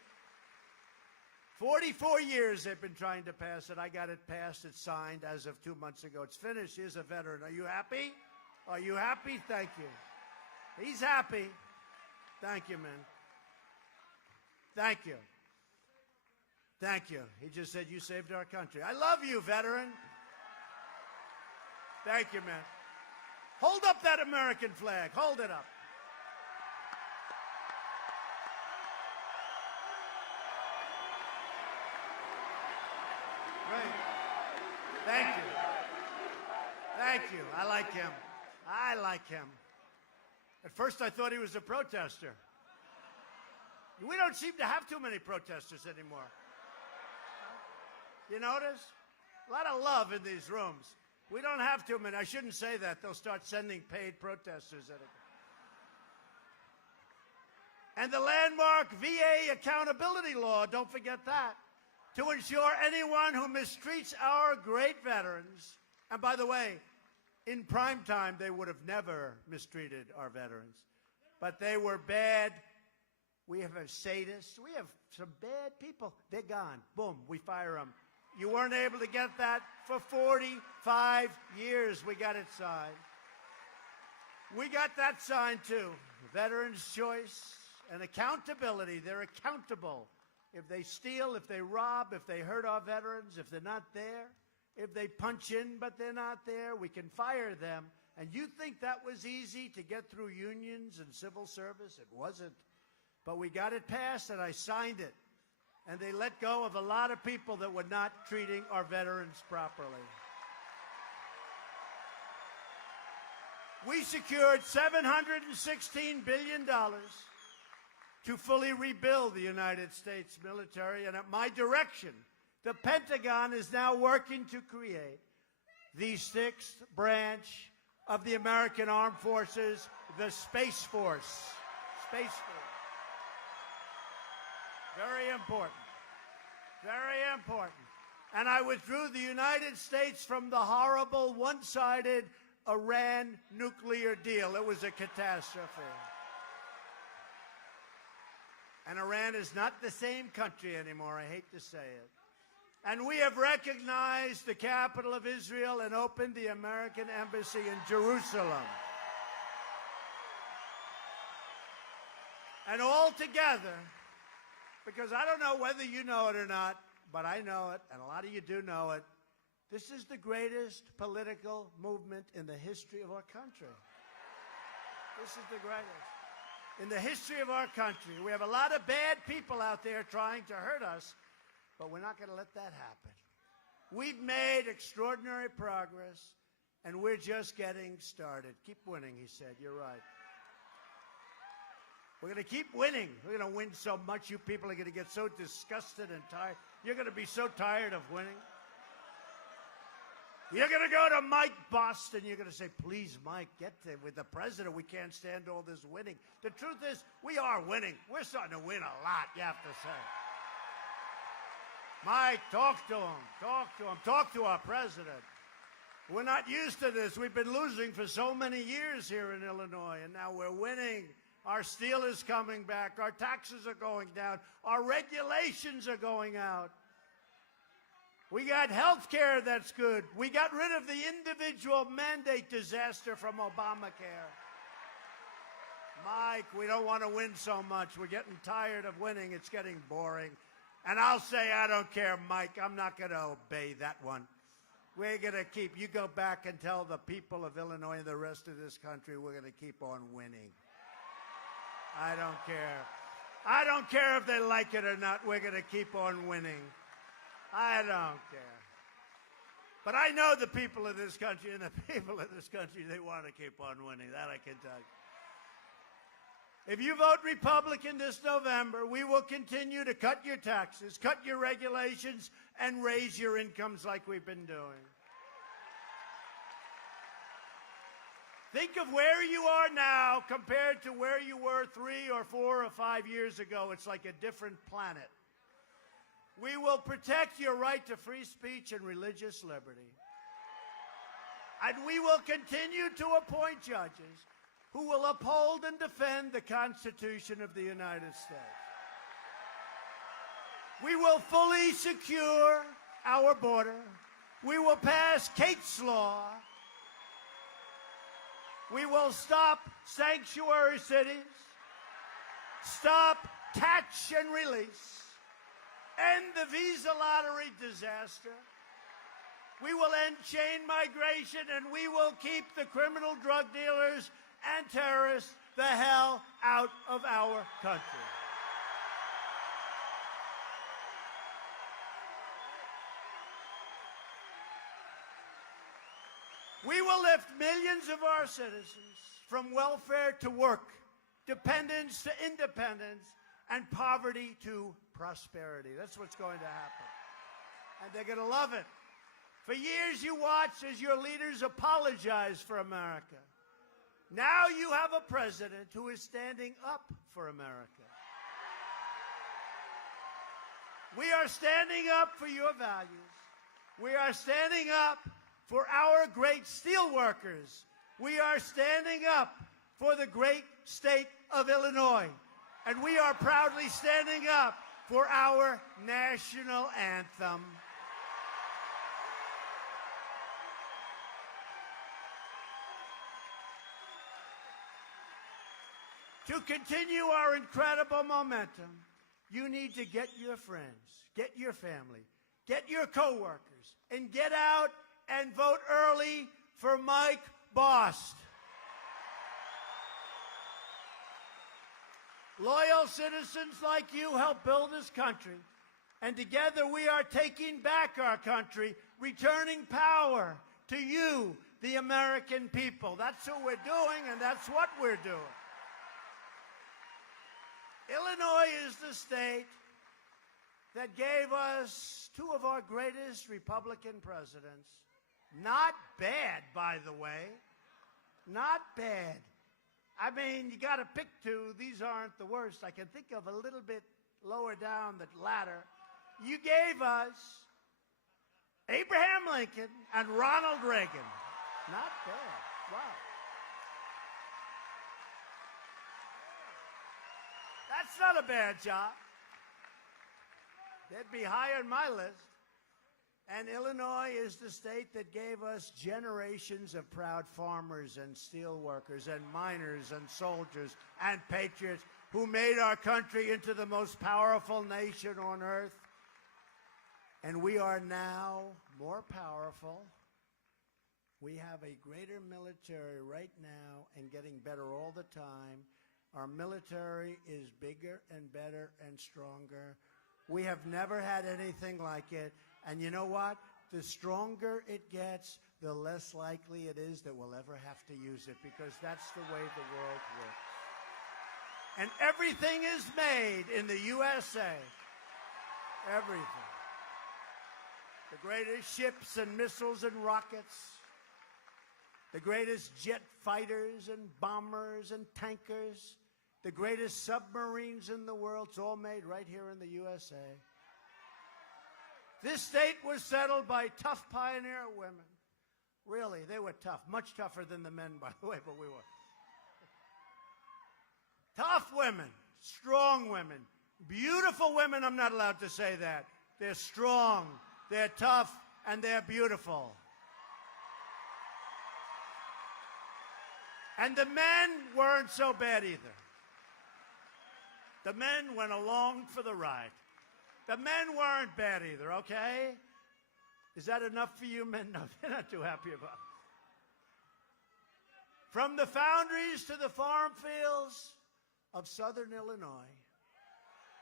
44 years they've been trying to pass it. I got it passed. It's signed as of 2 months ago. It's finished. Here's a veteran. Are you happy? Are you happy? Thank you. He's happy. Thank you, man. Thank you. Thank you. He just said, you saved our country. I love you, veteran. Thank you, man. Hold up that American flag. Hold it up. Great. Thank you. Thank you. I like him. I like him. At first I thought he was a protester. We don't seem to have too many protesters anymore. You notice? A lot of love in these rooms. We don't have too many. I shouldn't say that. They'll start sending paid protesters at it. And the landmark VA accountability law, don't forget that, to ensure anyone who mistreats our great veterans, and by the way, in prime time, they would have never mistreated our veterans, but they were bad. We have sadists. We have some bad people. They're gone. Boom, we fire them. You weren't able to get that for 45 years. We got it signed. We got that signed too. Veterans' choice and accountability. They're accountable. If they steal, if they rob, if they hurt our veterans, if they're not there, if they punch in but they're not there, we can fire them. And you think that was easy to get through unions and civil service? It wasn't. But we got it passed, and I signed it. And they let go of a lot of people that were not treating our veterans properly. We secured $716 billion to fully rebuild the United States military, and at my direction, the Pentagon is now working to create the sixth branch of the American Armed Forces, the Space Force. Space Force. Very important. Very important. And I withdrew the United States from the horrible one-sided Iran nuclear deal. It was a catastrophe. And Iran is not the same country anymore, I hate to say it. And we have recognized the capital of Israel and opened the American embassy in Jerusalem. And all together, because I don't know whether you know it or not, but I know it, and a lot of you do know it, this is the greatest political movement in the history of our country. This is the greatest. In the history of our country, we have a lot of bad people out there trying to hurt us, but we're not going to let that happen. We've made extraordinary progress, and we're just getting started. Keep winning, he said. You're right. We're going to keep winning. We're going to win so much, you people are going to get so disgusted and tired. You're going to be so tired of winning. You're going to go to Mike Boston. You're going to say, please, Mike, get with the president. We can't stand all this winning. The truth is, we are winning. We're starting to win a lot, you have to say. Mike, talk to him. Talk to him. Talk to our president. We're not used to this. We've been losing for so many years here in Illinois, and now we're winning. Our steel is coming back. Our taxes are going down. Our regulations are going out. We got health care that's good. We got rid of the individual mandate disaster from Obamacare. Mike, we don't want to win so much. We're getting tired of winning. It's getting boring. And I'll say, I don't care, Mike. I'm not going to obey that one. We're going to keep, you go back and tell the people of Illinois and the rest of this country we're going to keep on winning. I don't care. I don't care if they like it or not. We're going to keep on winning. I don't care. But I know the people of this country, and the people of this country, they want to keep on winning. That I can tell you. If you vote Republican this November, we will continue to cut your taxes, cut your regulations, and raise your incomes like we've been doing. Think of where you are now compared to where you were 3 or 4 or 5 years ago. It's like a different planet. We will protect your right to free speech and religious liberty. And we will continue to appoint judges who will uphold and defend the Constitution of the United States. We will fully secure our border. We will pass Kate's Law. We will stop sanctuary cities, stop catch and release, end the visa lottery disaster. We will end chain migration, and we will keep the criminal drug dealers and terrorists the hell out of our country. We will lift millions of our citizens from welfare to work, dependence to independence, and poverty to prosperity. That's what's going to happen. And they're going to love it. For years you watched as your leaders apologized for America. Now you have a president who is standing up for America. We are standing up for your values. We are standing up for our great steel workers. We are standing up for the great state of Illinois. And we are proudly standing up for our national anthem. To continue our incredible momentum, you need to get your friends, get your family, get your coworkers, and get out and vote early for Mike Bost. Loyal citizens like you help build this country, and together we are taking back our country, returning power to you, the American people. That's what we're doing, and that's what we're doing. Illinois is the state that gave us 2 of our greatest Republican presidents. Not bad, by the way. Not bad. I mean, you got to pick 2. These aren't the worst. I can think of a little bit lower down the ladder. You gave us Abraham Lincoln and Ronald Reagan. Not bad. Wow. That's not a bad job. They'd be high on my list. And Illinois is the state that gave us generations of proud farmers and steel workers and miners and soldiers and patriots who made our country into the most powerful nation on earth. And we are now more powerful. We have a greater military right now and getting better all the time. Our military is bigger and better and stronger. We have never had anything like it. And you know what? The stronger it gets, the less likely it is that we'll ever have to use it, because that's the way the world works. And everything is made in the USA. Everything. The greatest ships and missiles and rockets. The greatest jet fighters and bombers and tankers. The greatest submarines in the world. It's all made right here in the USA. This state was settled by tough pioneer women. Really, they were tough. Much tougher than the men, by the way, but we were. Tough women, strong women, beautiful women. I'm not allowed to say that. They're strong, they're tough, and they're beautiful. And the men weren't so bad either. The men went along for the ride. The men weren't bad either, okay? Is that enough for you men? No, they're not too happy about it. From the foundries to the farm fields of southern Illinois,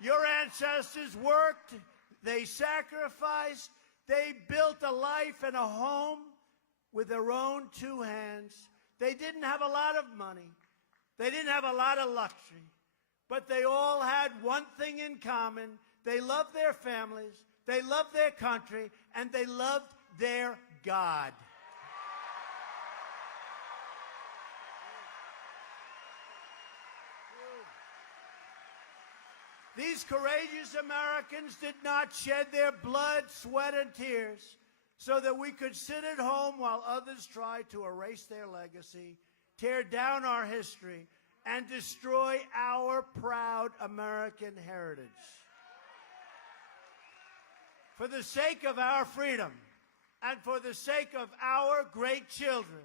your ancestors worked, they sacrificed, they built a life and a home with their own two hands. They didn't have a lot of money. They didn't have a lot of luxury. But they all had one thing in common. They loved their families, they loved their country, and they loved their God. These courageous Americans did not shed their blood, sweat, and tears so that we could sit at home while others tried to erase their legacy, tear down our history, and destroy our proud American heritage. For the sake of our freedom and for the sake of our great children,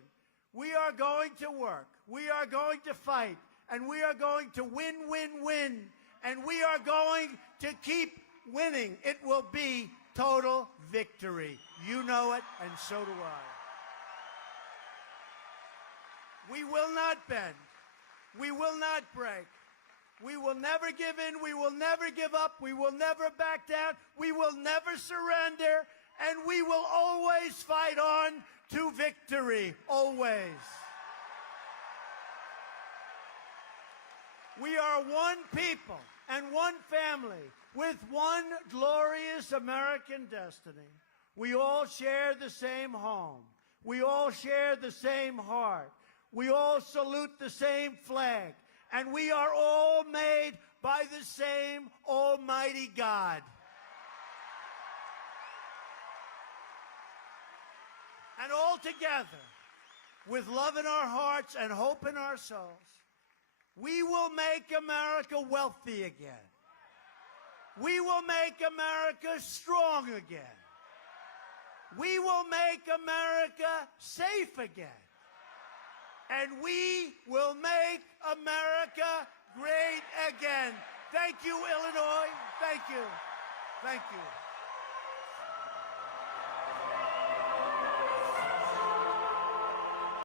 we are going to work, we are going to fight, and we are going to win, win, win, and we are going to keep winning. It will be total victory. You know it, and so do I. We will not bend. We will not break. We will never give in. We will never give up. We will never back down. We will never surrender. And we will always fight on to victory. Always. We are one people and one family with one glorious American destiny. We all share the same home. We all share the same heart. We all salute the same flag. And we are all made by the same Almighty God. And all together, with love in our hearts and hope in our souls, we will make America wealthy again. We will make America strong again. We will make America safe again. And we will make America great again. Thank you, Illinois. Thank you. Thank you.